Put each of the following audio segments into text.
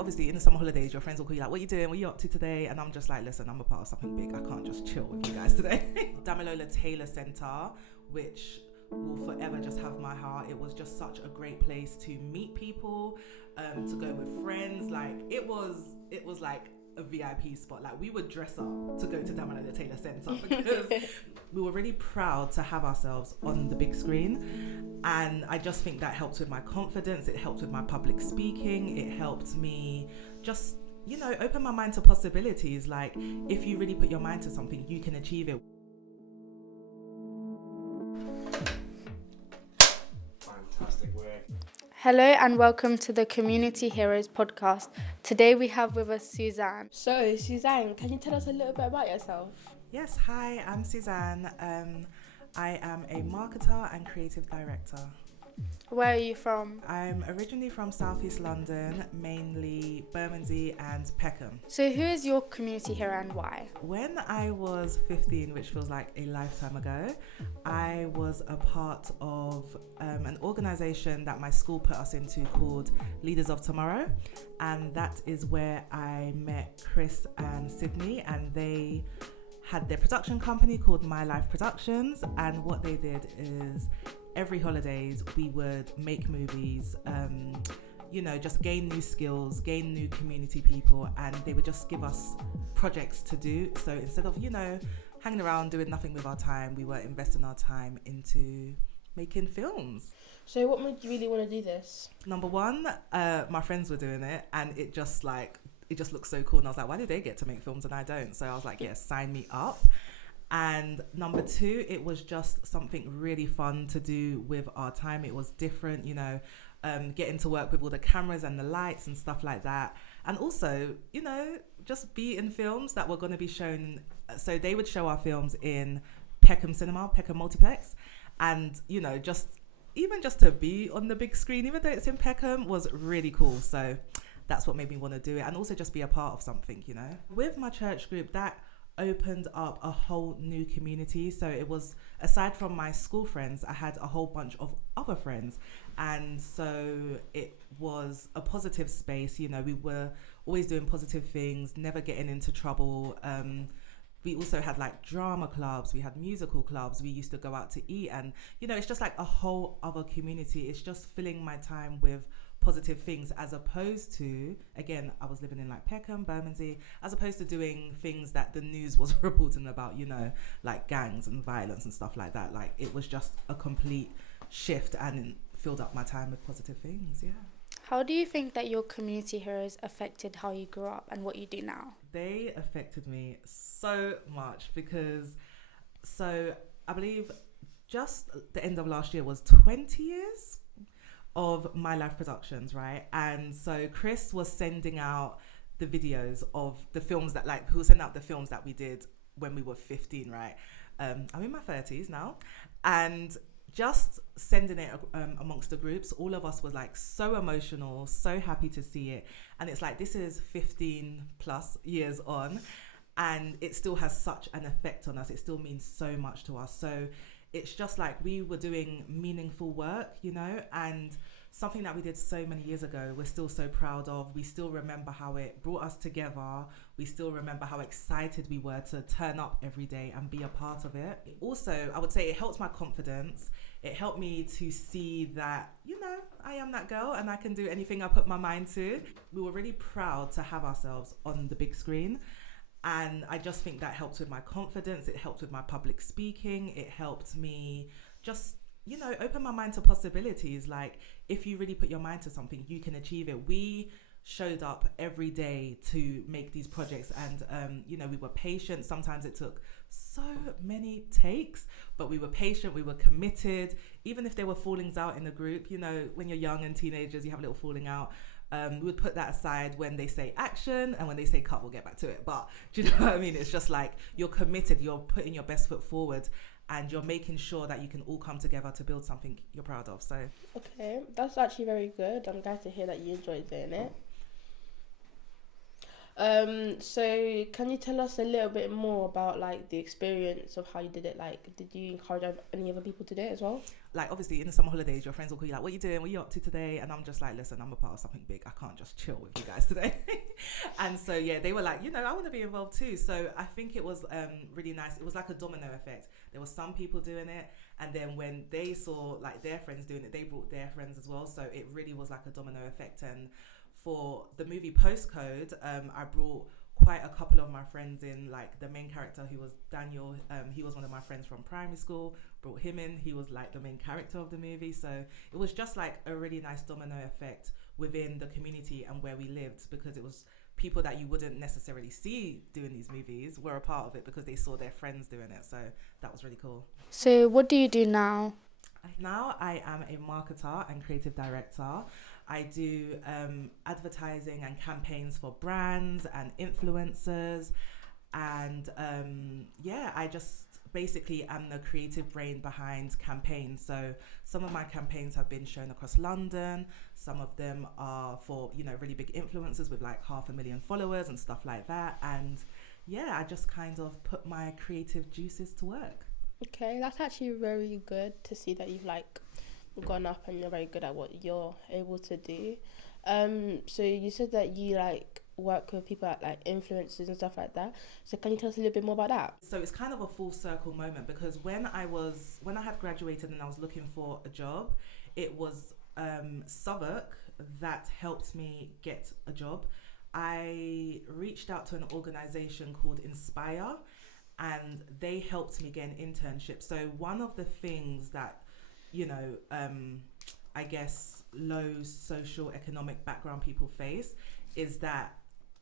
obviously in the summer holidays, your friends will call you like, what are you doing? What are you up to today? And I'm just like, listen, I'm a part of something big. I can't just chill with you guys today. Damilola Taylor Centre, which will forever just have my heart. It was just such a great place to meet people, to go with friends. Like it was like a VIP spot. Like we would dress up to go to Damilola Taylor Centre because we were really proud to have ourselves on the big screen. And I just think that helped with my confidence. It helped with my public speaking. It helped me just, open my mind to possibilities. Like if you really put your mind to something, you can achieve it. Fantastic work. Hello and welcome to the Community Heroes podcast. Today we have with us Susanne. So, Susanne, can you tell us a little bit about yourself? Yes, hi, I'm Susanne. I am a marketer and creative director. Where are you from? I'm originally from Southeast London, mainly Bermondsey and Peckham. So who is your community hero and why? When I was 15, which feels like a lifetime ago, I was a part of an organisation that my school put us into called Leaders of Tomorrow. And that is where I met Chris and Sydney, and they had their production company called My Life Productions. And what they did is every holidays we would make movies, just gain new skills, gain new community people, and they would just give us projects to do. So instead of, hanging around doing nothing with our time, we were investing our time into making films. So what made you really want to do this? Number one, my friends were doing it, and it just looks so cool. And I was like, why do they get to make films and I don't? So I was like, yes, sign me up. And number two, it was just something really fun to do with our time. It was different, getting to work with all the cameras and the lights and stuff like that. And also, just be in films that were going to be shown. So they would show our films in Peckham Cinema, Peckham Multiplex. And, just to be on the big screen, even though it's in Peckham, was really cool. So that's what made me want to do it. And also just be a part of something, With my church group, that opened up a whole new community. So it was, aside from my school friends, I had a whole bunch of other friends. And so it was a positive space. We were always doing positive things, never getting into trouble. We also had like drama clubs, we had musical clubs, we used to go out to eat, and it's just like a whole other community. It's just filling my time with positive things, as opposed to, again, I was living in like Peckham, Bermondsey, as opposed to doing things that the news was reporting about, like gangs and violence and stuff like that. Like it was just a complete shift and filled up my time with positive things. Yeah. How do you think that your community heroes affected how you grew up and what you do now? They affected me so much because, so I believe just the end of last year was 20 years of My Life Productions, right? And so Chris was sending out the videos of the films that, like, who sent out the films that we did when we were 15, right? I'm in my 30s now, and just sending it amongst the groups, all of us was like so emotional, so happy to see it. And it's like, this is 15 plus years on, and it still has such an effect on us. It still means so much to us. So it's just like we were doing meaningful work, and something that we did so many years ago, we're still so proud of. We still remember how it brought us together. We still remember how excited we were to turn up every day and be a part of it. Also, I would say it helped my confidence. It helped me to see that, I am that girl and I can do anything I put my mind to. We were really proud to have ourselves on the big screen. And I just think that helped with my confidence. It helped with my public speaking. It helped me just, open my mind to possibilities. Like if you really put your mind to something, you can achieve it. We showed up every day to make these projects, and we were patient. Sometimes it took so many takes, but we were patient, we were committed. Even if there were fallings out in the group, when you're young and teenagers, you have a little falling out. We would put that aside when they say action, and when they say cut, we'll get back to it. But do you know what I mean? It's just like you're committed, you're putting your best foot forward, and you're making sure that you can all come together to build something you're proud of. So okay, that's actually very good. I'm glad to hear that you enjoyed doing it. So can you tell us a little bit more about like the experience of how you did it? Like, did you encourage any other people to do it as well? Like, obviously in the summer holidays, your friends will call you like, what are you doing? What are you up to today? And I'm just like, listen, I'm a part of something big. I can't just chill with you guys today. And so, yeah, they were like, I want to be involved too. So I think it was really nice. It was like a domino effect. There were some people doing it. And then when they saw like their friends doing it, they brought their friends as well. So it really was like a domino effect. And for the movie Postcode, I brought quite a couple of my friends in, like the main character who was Daniel. He was one of my friends from primary school, brought him in. He was like the main character of the movie. So it was just like a really nice domino effect within the community and where we lived, because it was people that you wouldn't necessarily see doing these movies were a part of it because they saw their friends doing it. So that was really cool. So what do you do now? Now I am a marketer and creative director. I do advertising and campaigns for brands and influencers. And I just basically am the creative brain behind campaigns. So some of my campaigns have been shown across London. Some of them are for, really big influencers with like 500,000 followers and stuff like that. And yeah, I just kind of put my creative juices to work. Okay, that's actually very good to see that you've like gone up and you're very good at what you're able to do. So you said that you like work with people at like influencers and stuff like that. So can you tell us a little bit more about that? So it's kind of a full circle moment, because when I had graduated and I was looking for a job, it was Southwark that helped me get a job. I reached out to an organisation called Inspire, and they helped me get an internship. So one of the things that I guess low social economic background people face is that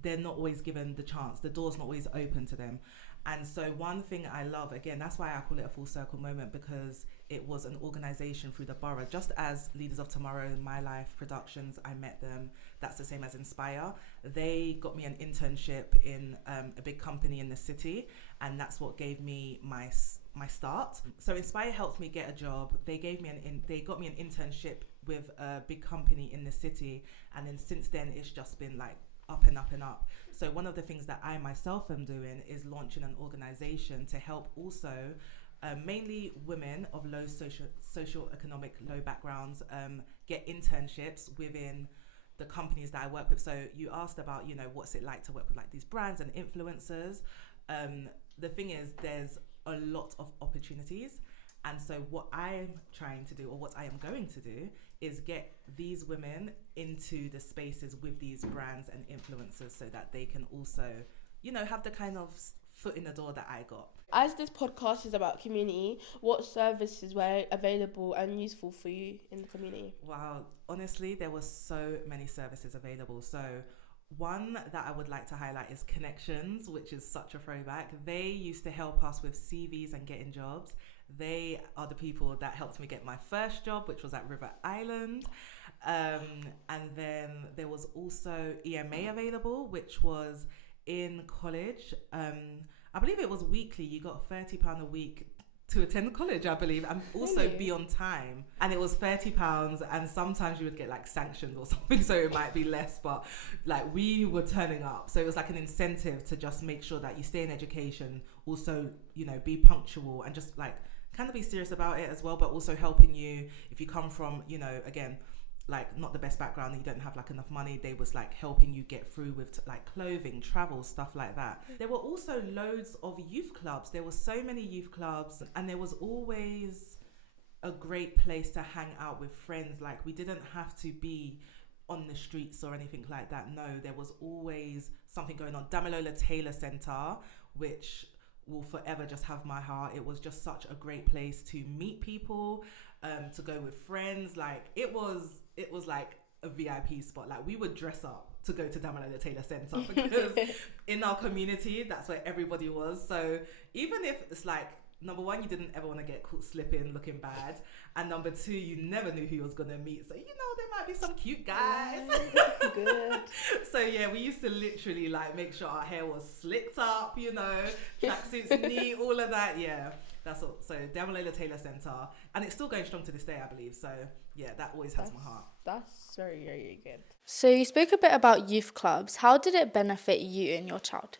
they're not always given the chance. The door's not always open to them. And so one thing I love, again, that's why I call it a full circle moment, because it was an organisation through the borough. Just as Leaders of Tomorrow, My Life Productions, I met them. That's the same as Inspire. They got me an internship in a big company in the city, and that's what gave me my start. So Inspire helped me get a job. They got me an internship with a big company in the city, and then since then it's just been like up and up and up. So one of the things that I myself am doing is launching an organisation to help also mainly women of low socio-economic low backgrounds get internships within the companies that I work with. So you asked about, what's it like to work with like these brands and influencers. The thing is, there's a lot of opportunities. And so what I'm trying to do, or what I am going to do, is get these women into the spaces with these brands and influencers so that they can also, have the kind of foot in the door that I got. As this podcast is about community, what services were available and useful for you in the community? Wow, honestly, there were so many services available. So one that I would like to highlight is Connections, which is such a throwback. They used to help us with CVs and getting jobs. They are the people that helped me get my first job, which was at River Island. And then there was also EMA available, which was in college. I believe it was weekly. You got £30 a week to attend college, I believe, and also Really? be on time. And it was £30, and sometimes you would get like sanctioned or something, so it might be less, but like we were turning up. So it was like an incentive to just make sure that you stay in education, also, be punctual and just like kind of be serious about it as well, but also helping you if you come from, again, like not the best background and you don't have like enough money. They was like helping you get through with like clothing, travel, stuff like that. There were also loads of youth clubs. There were so many youth clubs, and there was always a great place to hang out with friends. Like we didn't have to be on the streets or anything like that. No, there was always something going on. Damilola Taylor Centre, which will forever just have my heart. It was just such a great place to meet people, to go with friends. Like it was like a VIP spot. Like we would dress up to go to Damilola Taylor Centre because in our community, that's where everybody was. So even if it's like, number one, you didn't ever want to get caught slipping, looking bad. And number two, you never knew who you was going to meet. So, there might be some cute guys. Good. So, yeah, we used to literally like make sure our hair was slicked up, tracksuits neat, all of that. Yeah, that's all. So, Damilola Taylor Centre. And it's still going strong to this day, I believe. So, yeah, that always has my heart. That's very, very good. So you spoke a bit about youth clubs. How did it benefit you in your childhood?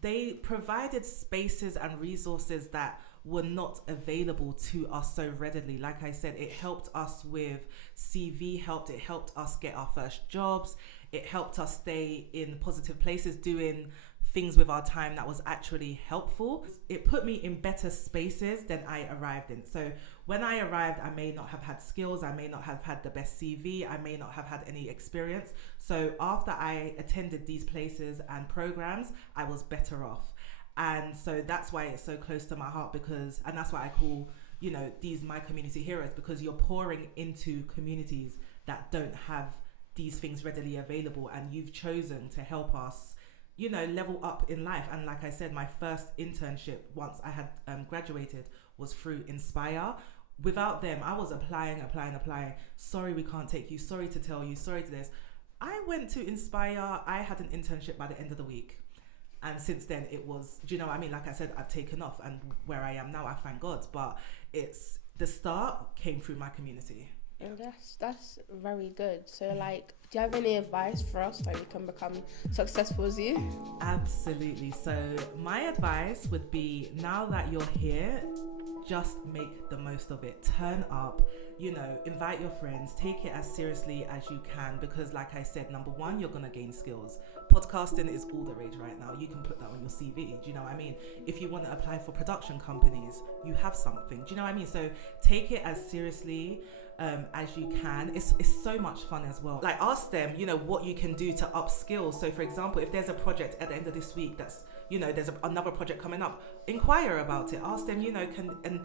They provided spaces and resources that were not available to us so readily. Like I said, it helped us with CV, it helped us get our first jobs, it helped us stay in positive places, doing things with our time that was actually helpful. It put me in better spaces than I arrived in. So when I arrived, I may not have had skills, I may not have had the best CV, I may not have had any experience. So after I attended these places and programs, I was better off. And so that's why it's so close to my heart, because, and that's why I call, you know, these my community heroes, because you're pouring into communities that don't have these things readily available, and you've chosen to help us, you know, level up in life. And like I said, my first internship once I had graduated was through Inspire. Without them, I was applying. Sorry, we can't take you. Sorry to tell you. Sorry to this. I went to Inspire. I had an internship by the end of the week. And since then it was, do you know what I mean? Like I said, I've taken off, and where I am now, I thank God. But it's, the start came through my community. And that's very good. So like, do you have any advice for us that we can become successful as you? Absolutely. So my advice would be, now that you're here, just make the most of it. Turn up, you know, invite your friends, take it as seriously as you can, because like I said, number one, you're going to gain skills. Podcasting is all the rage right now. You can put that on your CV. Do you know what I mean? If you want to apply for production companies, you have something. Do you know what I mean? So take it as seriously as you can. It's so much fun as well. Like, ask them, you know, what you can do to upskill. So for example, if there's a project at the end of this week that's, you know, there's another project coming up, inquire about it. Ask them, you know, and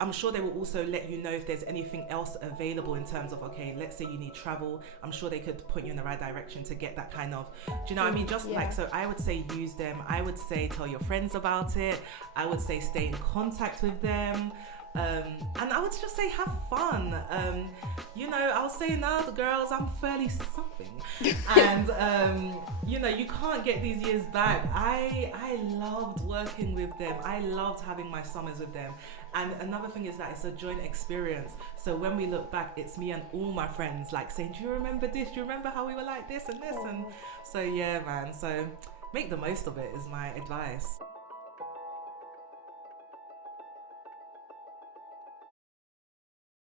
I'm sure they will also let you know if there's anything else available in terms of, okay, let's say you need travel. I'm sure they could point you in the right direction to get that kind of, do you know what I mean? Just like, so I would say use them. I would say tell your friends about it. I would say stay in contact with them. And I would just say have fun. You know, I was saying now, the girls, I'm fairly something. And, you know, you can't get these years back. I loved working with them. I loved having my summers with them. And another thing is that it's a joint experience. So when we look back, it's me and all my friends like saying, do you remember this? Do you remember how we were like this and this? And so, yeah, man. So make the most of it is my advice.